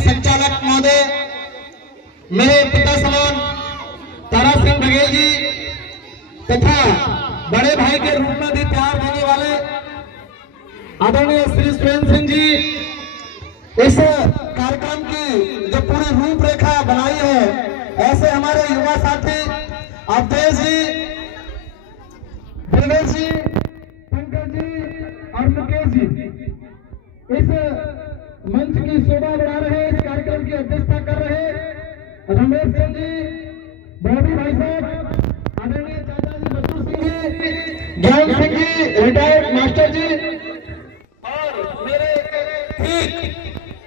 संचालक महोदय, मेरे पिता समान तारा सिंह बघेल जी तथा बड़े भाई के रूप में भी प्यार देने वाले आदरणीय श्री सुरेंद्र सिंह जी, इस कार्यक्रम की जो पूरी रूपरेखा बनाई है, ऐसे हमारे युवा साथी अवधेश जी, दिनेश जी, शंकर जी और मुकेश जी इस मंच की शोभा बढ़ा रहे, इस कार्यक्रम की अध्यक्षता कर रहे रमेश सिंह जी, बॉबी भाई साहब, आदरणीय चाचा जी बच्चू सिंह जी, ज्ञान सिंह जी रिटायर्ड मास्टर जी और मेरे ठीक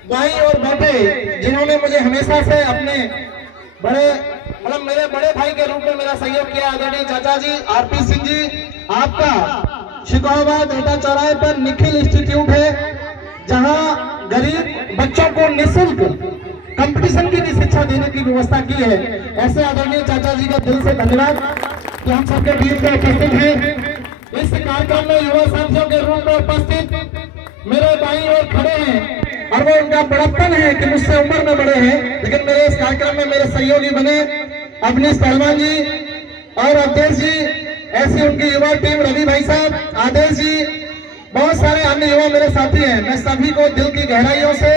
भाई और बेटे जिन्होंने मुझे हमेशा से अपने मेरे बड़े भाई के रूप में मेरा सहयोग किया, आदरणीय चाचा जी आरपी सिंह जी, आपका शिकोहाबाद एटा चौराहे पर निखिल इंस्टीट्यूट है, जहां गरीब बच्चों को निःशुल्क कंपटीशन की भी शिक्षा देने की व्यवस्था की है। ऐसे आदरणीय चाचा जी का दिल से धन्यवाद कि हम सबके बीच में उपस्थित हैं। इस कार्यक्रम में युवा साथियों के रूप में उपस्थित मेरे भाई और खड़े हैं, और वो उनका बड़प्पन है कि मुझसे उम्र में बड़े हैं, लेकिन मेरे इस कार्यक्रम में मेरे सहयोगी बने अवनीश पहलवान जी और अवधेश जी, ऐसी उनकी युवा टीम रवि भाई साहब, आदेश जी, बहुत सारे अन्य युवा मेरे साथी हैं। मैं सभी को दिल की गहराइयों से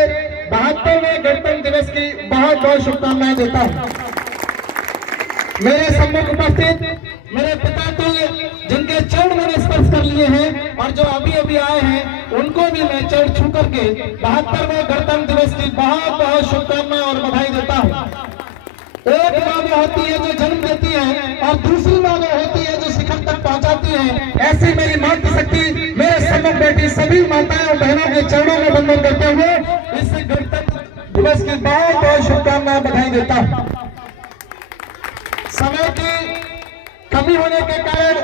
72वें गणतंत्र दिवस की बहुत बहुत शुभकामनाएं देता हूं। मेरे सम्मुख उपस्थित मेरे पिता तुल्य जिनके चरण मैंने स्पर्श कर लिए हैं और जो अभी अभी आए हैं, उनको भी मैं चरण छू करके 72वें गणतंत्र दिवस की बहुत बहुत शुभकामनाएं और बधाई देता हूं। एक माँ वो होती है जो जन्म देती है और दूसरी माँ वो होती है जो शिखर तक पहुंचाती है। ऐसी मेरी मातृशक्ति मेरे सम्मुख बैठी सभी माताएं और बहनों के चरणों में वंदन करते हुए इस गणतंत्र दिवस की बहुत बहुत शुभकामनाएं बधाई देता हूं। समय की कमी होने के कारण,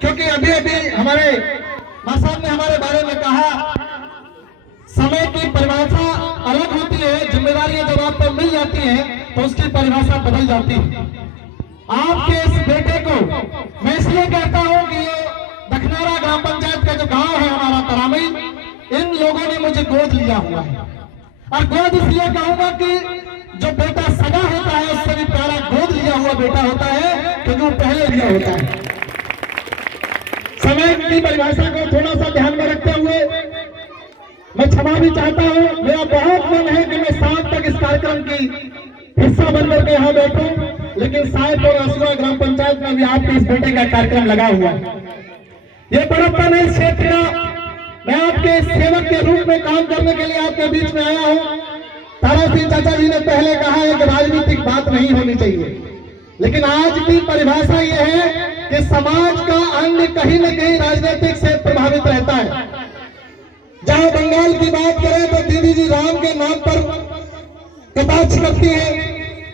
क्योंकि अभी अभी हमारे मां साहब ने हमारे बारे में कहा, समय की परिभाषा अलग होती है, जिम्मेदारियां जब आप पर मिल जाती हैं तो उसकी परिभाषा बदल जाती है। आपके इस बेटे को मैं इसलिए कहता हूं कि ये दखनारा ग्राम पंचायत का जो गांव है हमारा तरामई, इन लोगों ने मुझे गोद लिया हुआ है, और गोद इसलिए कहूंगा कि जो बेटा सगा होता है उससे भी प्यारा गोद लिया हुआ बेटा होता है, क्योंकि वो पहले लिया होता है। समय की परिभाषा को थोड़ा सा ध्यान में रखते हुए मैं क्षमा भी चाहता हूं। मेरा बहुत मन है कि मैं शाम तक इस कार्यक्रम की हिस्सा बनकर के यहाँ बैठूं, लेकिन साहेब और असुआ ग्राम पंचायत में भी आपके इस बेटे का कार्यक्रम लगा हुआ है। ये बड़प्पन है इस क्षेत्र का। मैं आपके सेवक के रूप में काम करने के लिए आपके बीच में आया हूं। तारा सिंह चाचा जी ने पहले कहा है कि राजनीतिक बात नहीं होनी चाहिए, लेकिन आज की परिभाषा यह है कि समाज का अंग कहीं न कहीं राजनीतिक से प्रभावित रहता है। जहां बंगाल की बात करें तो दीदी जी राम के नाम पर कटाक्ष करती है,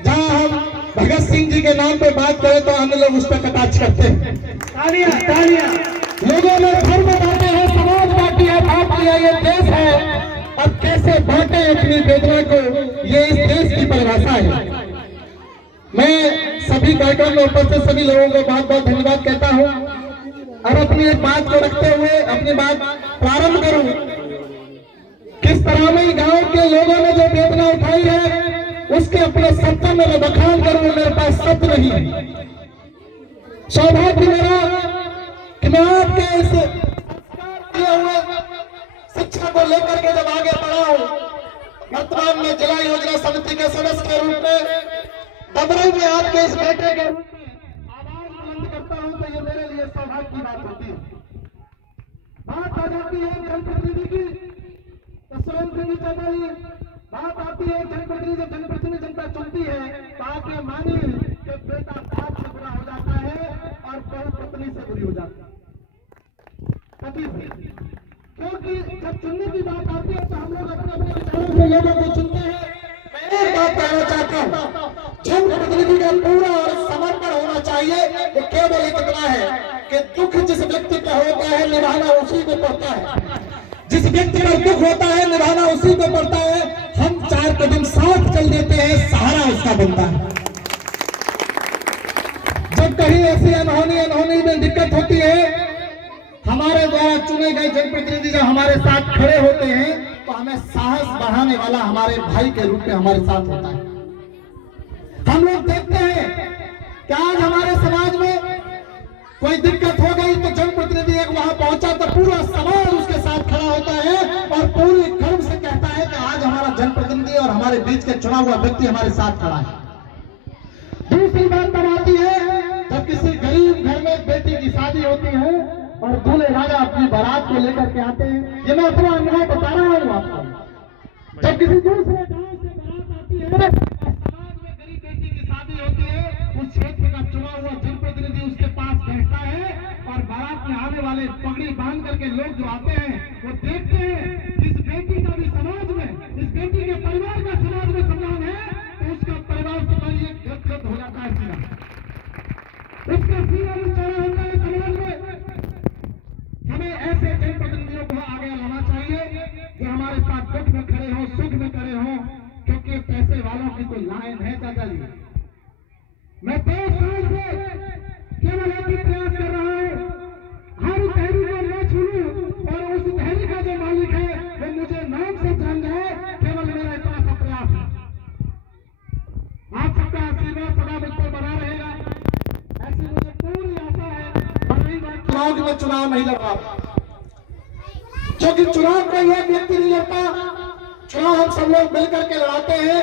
जहां हम भगत सिंह जी के नाम पर बात करें तो अन्य लोग उस पर कटाक्ष करते हैं। तालियां तालियां। लोगों ने धर्म बांटे हैं, समाज बांटी है, बांट लिया ये देश है। अब कैसे बांटे अपनी वेदना को, ये इस देश की परिभाषा है। मैं सभी कार्यक्रम में उपस्थित सभी लोगों को बहुत बहुत धन्यवाद कहता हूं, और अपनी एक बात को रखते हुए अपनी बात प्रारंभ करूं। किस तरह में गांव के लोगों ने जो वेदना उठाई है उसके अपने शब्दों में मैं बखान करूं, मेरे पास शब्द नहीं है। सौभाग्य मेरा कि मैं आपके इस दिए हुए शिक्षा को लेकर के जब आगे बढ़ा हूं, वर्तमान में जिला योजना समिति के सदस्य के रूप में दबरई में आपके इस बेटे के आवाज बुलंद करता हूं, तो ये मेरे लिए सौभाग्य की बात होती है। बात आ जाती है जनप्रतिनिधि की, तो सुरेंद्र सिंह चाचा जी, बात आती है जनप्रतिनिधि, जब जनप्रतिनिधि जनता चुनती है तो आप ये मानिए कि बेटा बाप से बुरा हो जाता है और बहू पत्नी से बुरी हो जाती है, पति से। क्योंकि जब चुनने की बात आती है तो हम लोग अपने अपने विचारों से लोगों को चुनते हैं। मैं एक बात कहना चाहता हूँ, जनप्रतिनिधि का पूरा और समर्पण होना चाहिए। वो केवल इतना है कि दुख जिस व्यक्ति का होता है निभाना उसी को पड़ता है, जिस व्यक्ति का दुख होता है निभाना उसी को पड़ता है। हम 4 कदम साथ चल देते हैं, सहारा उसका बनता है। जब कहीं ऐसी अनहोनी में दिक्कत होती है, हमारे द्वारा चुने गए जनप्रतिनिधि जब हमारे साथ खड़े होते हैं तो हमें साहस बढ़ाने वाला हमारे भाई के रूप में हमारे साथ होता है। हम लोग देखते हैं कि आज हमारे समाज में कोई दिक्कत हो गई तो जनप्रतिनिधि एक वहां पहुंचा तो पूरा समाज उसके साथ खड़ा होता है और पूरी गर्व से कहता है कि आज हमारा जनप्रतिनिधि और हमारे बीच के चुना हुआ व्यक्ति हमारे साथ खड़ा है। दूसरी बात तब आती है जब किसी गरीब घर में बेटी की शादी होती है और दूल्हे राजा अपनी बारात को लेकर के आते हैं। ये मैं अपना अनुभव बता रहा हूँ आपको। जब किसी दूसरे गांव से बारात आती है और समाज में गरीब बेटी की शादी होती है, उस क्षेत्र का चुना हुआ जनप्रतिनिधि उसके पास बैठता है और बारात में आने वाले पगड़ी बांध करके लोग जो आते हैं वो देखते हैं इस बेटी का भी समाज में, इस बेटी के परिवार का समाज में सम्मान है तो उसका परिवार समझिए गदगद हो जाता है, सीधा उसका सीधा भी चढ़ा होता है समाज में। हमें ऐसे जनप्रतिनिधियों को आगे लाना चाहिए जो हमारे साथ दुख में खड़े हों, सुख में खड़े हों, क्योंकि पैसे वालों की तो लाइन है चाचा जी। मैं 2 साल से केवल एक ही प्रयास कर रहा हूं, हर तहरी को न छूलूं और उस तहरी का जो मालिक है वो मुझे नाम से जान जाए, केवल मेरा इतना सा प्रयास है। आप सबका आशीर्वाद सदा मुझ पर बना रहेगा, ऐसी मुझे पूरी आशा है। चुनाव की मैं चुनाव नहीं लड़ रहा, क्योंकि चुनाव कोई एक व्यक्ति नहीं लड़ता, चुनाव हम सब लोग मिलकर के लड़ाते हैं।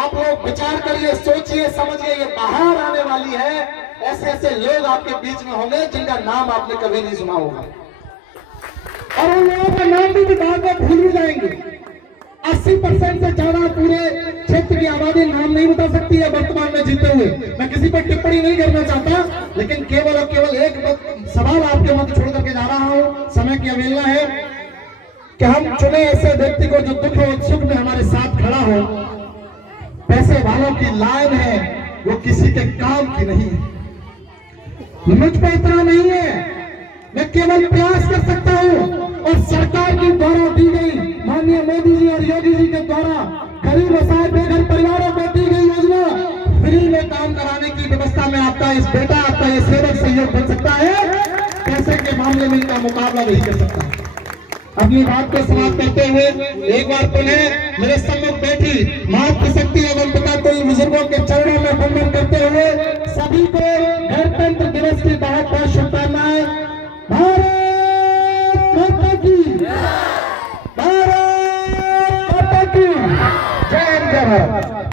आप लोग विचार करिए, सोचिए, समझिए, ये बाहर आने वाली है, ऐसे ऐसे लोग आपके बीच में होंगे जिनका नाम आपने कभी नहीं सुना होगा और उन लोगों का नाम भी बाद में भूल भी जाएंगे। 80% से ज्यादा पूरे क्षेत्र की आबादी नाम नहीं बता सकती है वर्तमान में जीते हुए। मैं किसी पर टिप्पणी नहीं करना चाहता, लेकिन केवल और केवल एक सवाल आपके मध्य छोड़ करके जा रहा हूं, समय की अवहेलना है कि हम चुने ऐसे व्यक्ति को जो दुख और सुख में हमारे साथ खड़ा हो। पैसे वालों की लाइन है, वो किसी के काम की नहीं है। मुझ पर इतना नहीं है, मैं केवल प्रयास कर सकता हूं और सरकार के द्वारा दी गई, माननीय मोदी जी और योगी जी के द्वारा गरीब असहाय बेघर परिवारों को दी गई योजना फ्री में काम कराने की व्यवस्था में आपका इस बेटा, आपका ये सेवक सहयोग बन सकता है। पैसे के मामले में इनका मुकाबला नहीं कर सकता। अपनी बात को समाप्त करते हुए एक बार पुनः मेरे सम्मुख बैठी मातृशक्ति एवं पिता कुल बुजुर्गों के चरणों में वंदन करते हुए सभी को गणतंत्र दिवस की बहुत बहुत शुभकामनाएं। भारत माता की, भारत माता की जय। जय भारत।